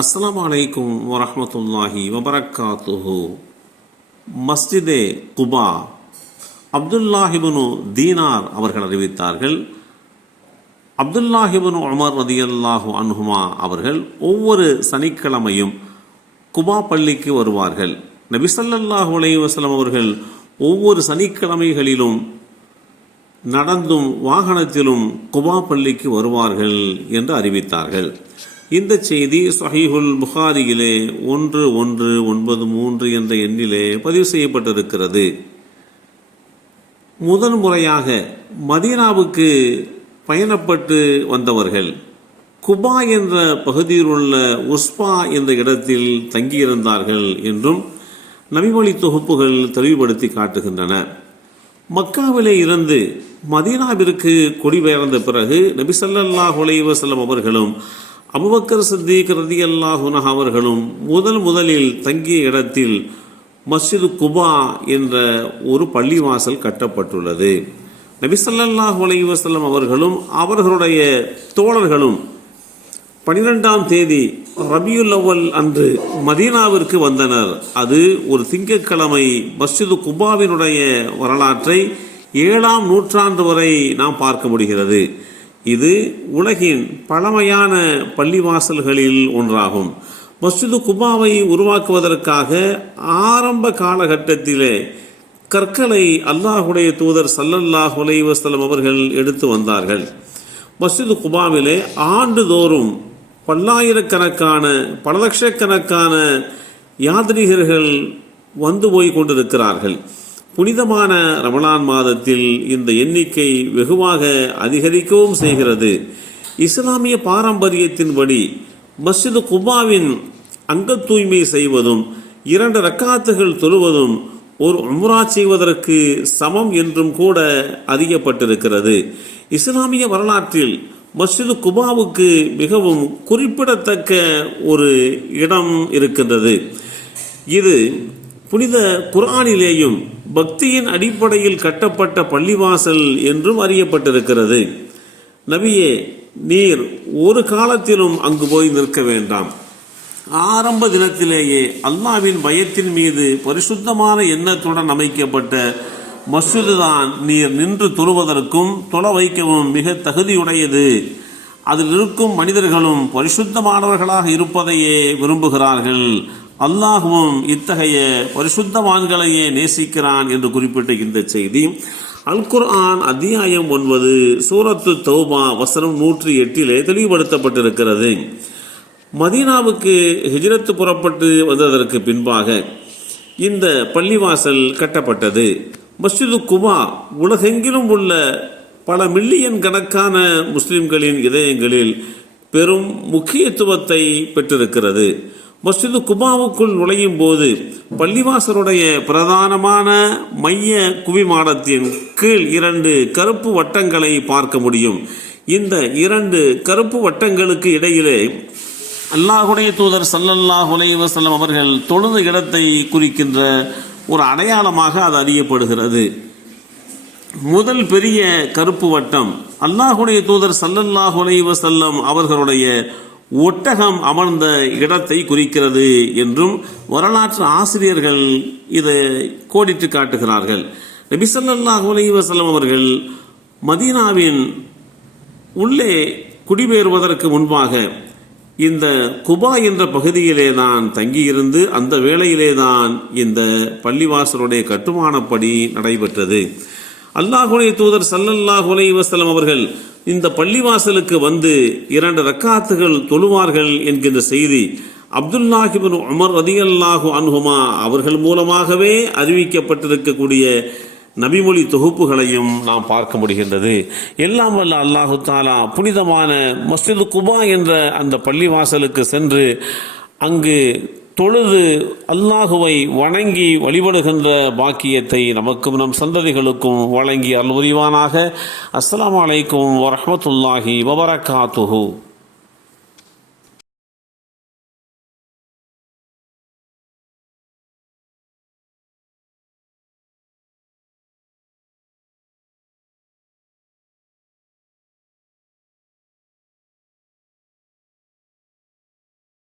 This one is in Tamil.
அஸ்லாம் அலைக்கும் வரமத்துல்லாஹி வபரக்காத்துஹு மஸ்ஜிதே குபா அப்துல்லாஹிபனு தீனார் அவர்கள் அறிவித்தார்கள் அப்துல்லாஹிபனு உமர் ரதியல்லாஹு அன்ஹுமா அவர்கள் ஒவ்வொரு சனிக்கிழமையும் குபா பள்ளிக்கு வருவார்கள் நபிசல்லாஹு ஸல்லல்லாஹு வசலம் அவர்கள் ஒவ்வொரு சனிக்கிழமைகளிலும் நடந்தும் வாகனத்திலும் குபா பள்ளிக்கு வருவார்கள் என்று அறிவித்தார்கள் இந்த செய்தி சஹீஹுல் புகாரியிலே ஒன்று ஒன்று ஒன்பது மூன்று என்ற எண்ணிலே பதிவு செய்யப்பட்டிருக்கிறது. முதன் முறையாக மதீனாவுக்கு பயணப்பட்டு வந்தவர்கள் குபா என்ற பகுதியில் உள்ள உஸ்பா என்ற இடத்தில் தங்கியிருந்தார்கள் என்றும் நபிமொழி தொகுப்புகள் தெளிவுபடுத்தி காட்டுகின்றன. மக்காவிலே இருந்து மதீனாவிற்கு குடிபெயர்ந்த பிறகு நபிசல்லாஹ் ஸல்லல்லாஹு அவர்களும் அபுபக்கர் சித்திக் ரதி அன்ஹு அவர்களும் முதல் முதலில் தங்கிய இடத்தில் மஸ்ஜிது குபா என்ற ஒரு பள்ளிவாசல் கட்டப்பட்டுள்ளது. நபி ஸல்லல்லாஹு அவர்களும் அவர்களுடைய தோழர்களும் பனிரெண்டாம் தேதி ரபியுல் அவ்வல் அன்று மதீனாவிற்கு வந்தனர். அது ஒரு திங்கட்கிழமை மஸ்ஜிது குபாவினுடைய வரலாற்றை ஏழாம் நூற்றாண்டு வரை நாம் பார்க்க முடிகிறது. இது உலகின் பழமையான பள்ளிவாசல்களில் ஒன்றாகும். மஸ்ஜிது குபாவை உருவாக்குவதற்காக ஆரம்ப காலகட்டத்திலே கற்களை அல்லாஹுடைய தூதர் சல்லல்லாஹ் அலைஹி அவர்கள் எடுத்து வந்தார்கள். மஸ்ஜிது குபாவிலே ஆண்டுதோறும் பல்லாயிரக்கணக்கான பல லட்சக்கணக்கான யாத்ரீகர்கள் வந்து போய் கொண்டிருக்கிறார்கள். புனிதமான ரமலான் மாதத்தில் இந்த எண்ணிக்கை வெகுவாக அதிகரிக்கவும் செய்கிறது. இஸ்லாமிய பாரம்பரியத்தின்படி மஸ்ஜிது குபாவின் அங்க தூய்மை செய்வதும் இரண்டு ரக்காத்துகள் தொழுவதும் ஒரு உம்ரா செய்வதற்கு சமம் என்றும் கூட அறியப்பட்டிருக்கிறது. இஸ்லாமிய வரலாற்றில் மஸ்ஜிது குபாவுக்கு மிகவும் குறிப்பிடத்தக்க ஒரு இடம் இருக்கின்றது. இது புனித குரானிலேயும் பக்தியின் அடிப்படையில் கட்டப்பட்ட பள்ளிவாசல் என்றும் அறியப்பட்டிருக்கிறது. நபியே நீர் ஒரு காலத்திலும் அங்கு போய் நிற்க வேண்டாம். ஆரம்ப தினத்திலேயே அல்லாவின் பயத்தின் மீது பரிசுத்தமான எண்ணத்துடன் அமைக்கப்பட்ட மஸ்ஜிது தான் நீர் நின்று தொழுவதற்கும் தொலை வைக்கவும் மிக தகுதியுடையது. அதில் இருக்கும் மனிதர்களும் பரிசுத்தமானவர்களாக இருப்பதையே விரும்புகிறார்கள். அல்லாஹுவும் இத்தகைய பரிசுத்தவான்களையே நேசிக்கிறான் என்று குறிப்பிட்ட இந்த செய்தி. அல் குர்ஆன் அத்தியாயம் ஒன்பது சூரத்து தௌபா வசனம் நூற்றி எட்டிலே தெளிவுபடுத்தப்பட்டிருக்கிறது. மதீனாவுக்கு ஹிஜ்ரத்து புறப்பட்டு வந்ததற்கு பின்பாக இந்த பள்ளிவாசல் கட்டப்பட்டது. மஸ்ஜிது குபா உலகெங்கிலும் உள்ள பல மில்லியன் கணக்கான முஸ்லிம்களின் இதயங்களில் பெரும் முக்கியத்துவத்தை பெற்றிருக்கிறது. மஸ்ஜிது குபாவுக்குள் நுழையும் போது பள்ளிவாசலுடைய பிரதானமான மைய குவிமாடத்தின் கீழ் இரண்டு கருப்பு வட்டங்களை பார்க்க முடியும். இந்த இரண்டு கருப்பு வட்டங்களுக்கு இடையிலே அல்லாஹுடைய தூதர் சல்லல்லாஹு உலைவசல்லம் அவர்கள் தொழுத இடத்தை குறிக்கின்ற ஒரு அடையாளமாக அது அறியப்படுகிறது. முதல் பெரிய கருப்பு வட்டம் அல்லாஹுடைய தூதர் சல்லல்லாஹ் உலைவசல்லம் அவர்களுடைய ஒட்டகம் அமர்ந்த இடத்தை குறிக்கிறது என்றும் வரலாற்று ஆசிரியர்கள் இதை கோடிட்டு காட்டுகிறார்கள். நபிசல்லாஹ் ஸல்லல்லாஹு அவர்கள் மதீனாவின் உள்ளே குடிபெயர்வதற்கு முன்பாக இந்த குபா என்ற பகுதியிலே தான் தங்கியிருந்து அந்த வேளையிலே தான் இந்த பள்ளிவாசலுடைய கட்டுமானப்படி நடைபெற்றது. அல்லாஹுடைய தூதர் சல்லல்லாஹு வசலம் அவர்கள் இந்த பள்ளிவாசலுக்கு வந்து இரண்டு ரக்காத்துகள் தொழுவார்கள் என்கின்ற செய்தி அப்துல்லாஹிபின் உமர் ரதியல்லாஹு அன்ஹுமா அவர்கள் மூலமாகவே அறிவிக்கப்பட்டிருக்கக்கூடிய நபிமொழி தொகுப்புகளையும் நாம் பார்க்க முடிகின்றது. எல்லாம் வல்ல அல்லாஹு தாலா புனிதமான மஸ்ஜிது குபா என்ற அந்த பள்ளிவாசலுக்கு சென்று அங்கு தொழுது அல்லாஹுவை வணங்கி வழிபடுகின்ற பாக்கியத்தை நமக்கும் நம் சந்ததிகளுக்கும் வழங்கி அல்புரிவானாக அஸ்லாம் அலைக்கும் வரமத்துல்லாஹி வபரகாத்துஹூ.